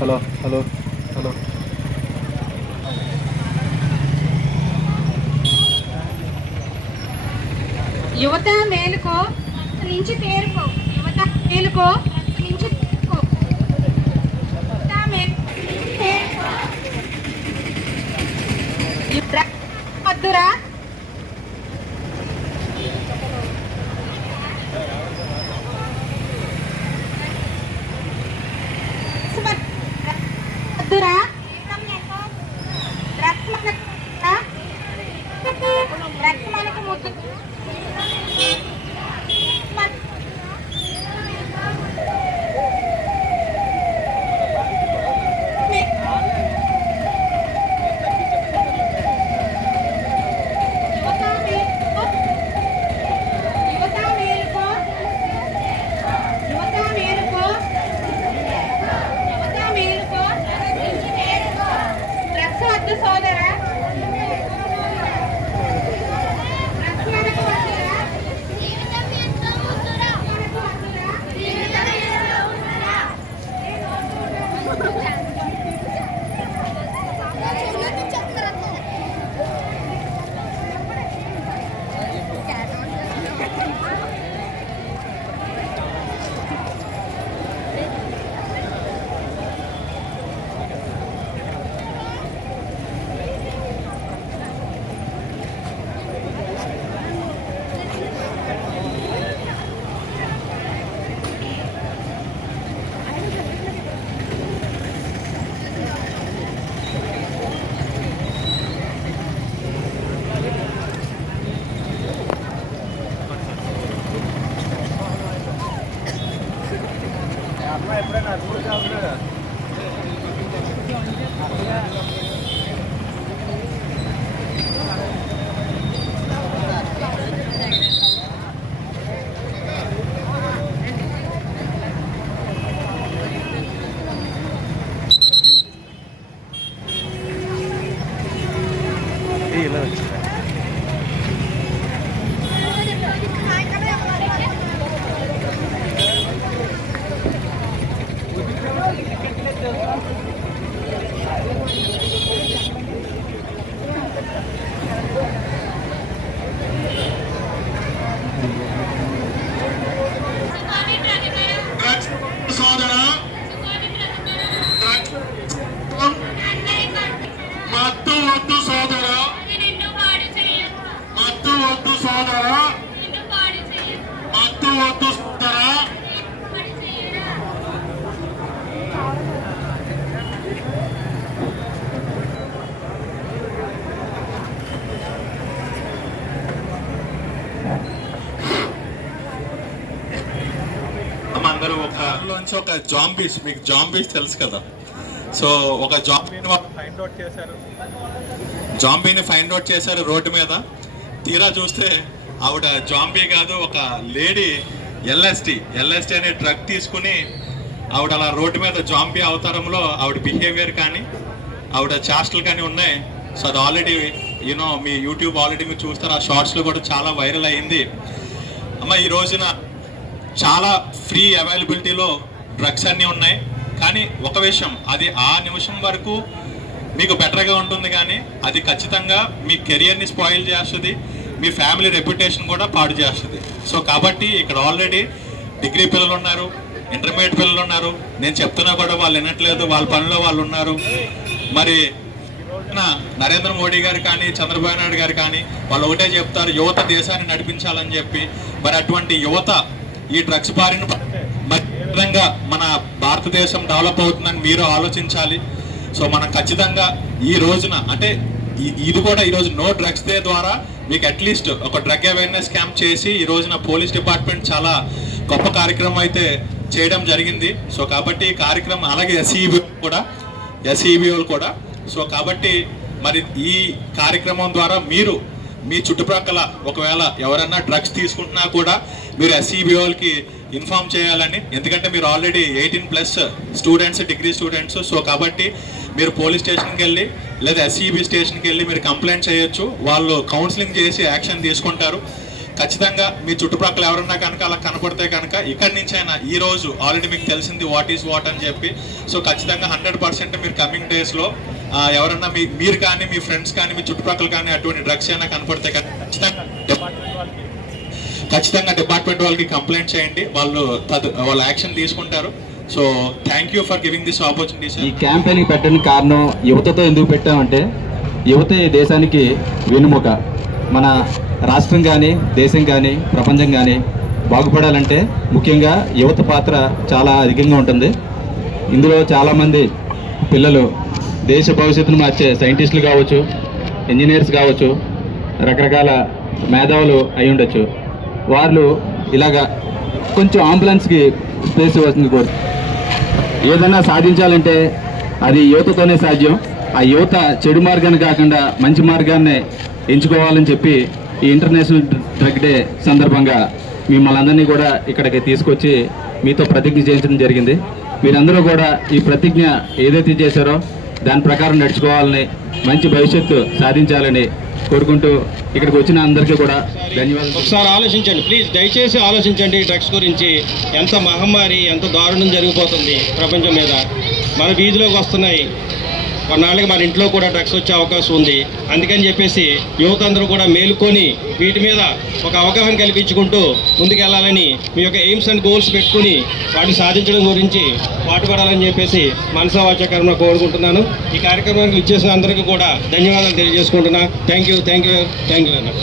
Hello hello hello. యువత మేలుకో నుంచి తేరుకో, యువత మేలుకో నుంచి తేరుకో, వద్దురా వద్దురా డ్రగ్స్ మనకు ముద్దు అందరూ ఒక జాంబీస్, మీకు జాంబీస్ తెలుసు కదా. సో ఒక జాంబీని ఫైండ్ అవుట్ చేశారు రోడ్డు మీద. తీరా చూస్తే ఆవిడ జాంబీ కాదు, ఒక లేడీ ఎల్ఎస్టీ అనే డ్రగ్ తీసుకుని ఆవిడ అలా రోడ్డు మీద జాంబీ అవతారంలో ఆవిడ బిహేవియర్ కానీ ఆవిడ చేష్టలు కానీ ఉన్నాయి. సో అది ఆల్రెడీ మీ యూట్యూబ్ ఆల్రెడీ మీరు చూస్తారు, ఆ షార్ట్స్లో కూడా చాలా వైరల్ అయ్యింది. అమ్మ ఈ రోజున చాలా ఫ్రీ అవైలబిలిటీలో డ్రగ్స్ అన్నీ ఉన్నాయి. కానీ ఒక విషయం, అది ఆ నిమిషం వరకు మీకు బెటర్గా ఉంటుంది, కానీ అది ఖచ్చితంగా మీ కెరియర్ని స్పాయిల్ చేస్తుంది, మీ ఫ్యామిలీ రెప్యుటేషన్ కూడా పాడు చేస్తుంది. సో కాబట్టి ఇక్కడ ఆల్రెడీ డిగ్రీ పిల్లలు ఉన్నారు, ఇంటర్మీడియట్ పిల్లలు ఉన్నారు. నేను చెప్తున్నా కూడా వాళ్ళు వినట్లేదు, వాళ్ళ పనిలో వాళ్ళు ఉన్నారు. మరి నరేంద్ర మోడీ గారు కానీ చంద్రబాబు నాయుడు గారు కానీ వాళ్ళు ఒకటే చెప్తారు, యువత దేశాన్ని నడిపించాలని చెప్పి. మరి అటువంటి యువత ఈ డ్రగ్స్ బారిన విధంగా మన భారతదేశం డెవలప్ అవుతుందని మీరు ఆలోచించాలి. సో మనం ఖచ్చితంగా ఈ రోజున అంటే ఇది కూడా ఈరోజు నో డ్రగ్స్ డే ద్వారా మీకు అట్లీస్ట్ ఒక డ్రగ్ అవేర్నెస్ క్యాంప్ చేసి ఈ రోజున పోలీస్ డిపార్ట్మెంట్ చాలా గొప్ప కార్యక్రమం అయితే చేయడం జరిగింది. సో కాబట్టి ఈ కార్యక్రమం అలాగే ఎస్ఈబిఓలు కూడా సో కాబట్టి మరి ఈ కార్యక్రమం ద్వారా మీరు మీ చుట్టుప్రక్కల ఒకవేళ ఎవరైనా డ్రగ్స్ తీసుకుంటున్నా కూడా మీరు ఎస్ఈబిఓలకి ఇన్ఫార్మ్ చేయాలని. ఎందుకంటే మీరు already 18+ students, degree students. So కాబట్టి మీరు పోలీస్ స్టేషన్కి వెళ్ళి లేదా ఎస్ఈబి స్టేషన్కి వెళ్ళి మీరు కంప్లైంట్ చేయొచ్చు. వాళ్ళు కౌన్సిలింగ్ చేసి యాక్షన్ తీసుకుంటారు. ఖచ్చితంగా మీ చుట్టుపక్కల ఎవరన్నా కనుక అలా కనపడితే కనుక ఇక్కడి నుంచి అయినా ఈ రోజు ఆల్రెడీ మీకు తెలిసింది వాట్ ఈస్ వాట్ అని చెప్పి, సో ఖచ్చితంగా 100% మీరు కమింగ్ డేస్లో ఎవరన్నా మీరు కానీ మీ ఫ్రెండ్స్ కానీ మీ చుట్టుపక్కల కానీ అటువంటి డ్రగ్స్ అయినా కనపడితే ఖచ్చితంగా డిపార్ట్మెంట్ వాళ్ళకి కంప్లైంట్ చేయండి, వాళ్ళు యాక్షన్ తీసుకుంటారు. So thank you for giving this opportunity sir. ఈ క్యాంపెయిన్ పెట్టడానికి కారణం యువతతో ఎందుకు పెట్టామంటే యువత ఈ దేశానికి వెన్నుముక. మన రాష్ట్రం కానీ దేశం కానీ ప్రపంచం కానీ బాగుపడాలంటే ముఖ్యంగా యువత పాత్ర చాలా అధికంగా ఉంటుంది. ఇందులో చాలామంది పిల్లలు దేశ భవిష్యత్తును మార్చే సైంటిస్టులు కావచ్చు, ఇంజనీర్స్ కావచ్చు, రకరకాల మేధావులు అయి ఉండొచ్చు. వాళ్ళు ఇలాగా కొంచెం అంబులెన్స్కి స్పేస్ ఇవ్వాల్సింది కోరు. ఏదైనా సాధించాలంటే అది యువతతోనే సాధ్యం. ఆ యువత చెడు మార్గాన్ని కాకుండా మంచి మార్గాన్ని ఎంచుకోవాలని చెప్పి ఈ ఇంటర్నేషనల్ డ్రగ్ డే సందర్భంగా మిమ్మల్ని అందరినీ కూడా ఇక్కడికి తీసుకొచ్చి మీతో ప్రతిజ్ఞ చేయించడం జరిగింది. మీరందరూ కూడా ఈ ప్రతిజ్ఞ ఏదైతే చేశారో దాని ప్రకారం నడుచుకోవాలని, మంచి భవిష్యత్తు సాధించాలని కోరుకుంటూ ఇక్కడికి వచ్చిన అందరికీ కూడా ధన్యవాదాలు. ఒకసారి ఆలోచించండి ప్లీజ్, దయచేసి ఆలోచించండి. డ్రగ్స్ గురించి ఎంత మహమ్మారి, ఎంత దారుణం జరిగిపోతుంది ప్రపంచం మీద. మన వీధిలోకి వస్తున్నాయి, కొన్నాళ్ళకి మన ఇంట్లో కూడా డ్రగ్స్ వచ్చే అవకాశం ఉంది. అందుకని చెప్పేసి యువత అందరూ కూడా మేలుకొని వీటి మీద ఒక అవగాహన కల్పించుకుంటూ ముందుకెళ్లాలని, మీ యొక్క ఎయిమ్స్ అండ్ గోల్స్ పెట్టుకుని వాటిని సాధించడం గురించి పాటుపడాలని చెప్పేసి మనసా వాచా కర్మ కోరుకుంటున్నాను. ఈ కార్యక్రమానికి ఇచ్చేసిన అందరికీ కూడా ధన్యవాదాలు తెలియజేసుకుంటున్నా. Thank you very much.